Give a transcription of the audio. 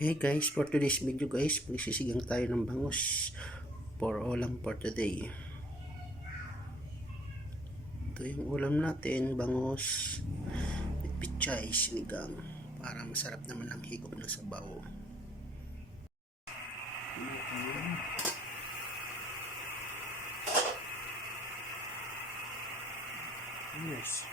Hey guys, for today's video guys, magsisigang tayo ng bangus for ulam for today. Ito yung ulam natin, bangus with pichay, sinigang, para masarap naman ang higop ng sabaw. Yes.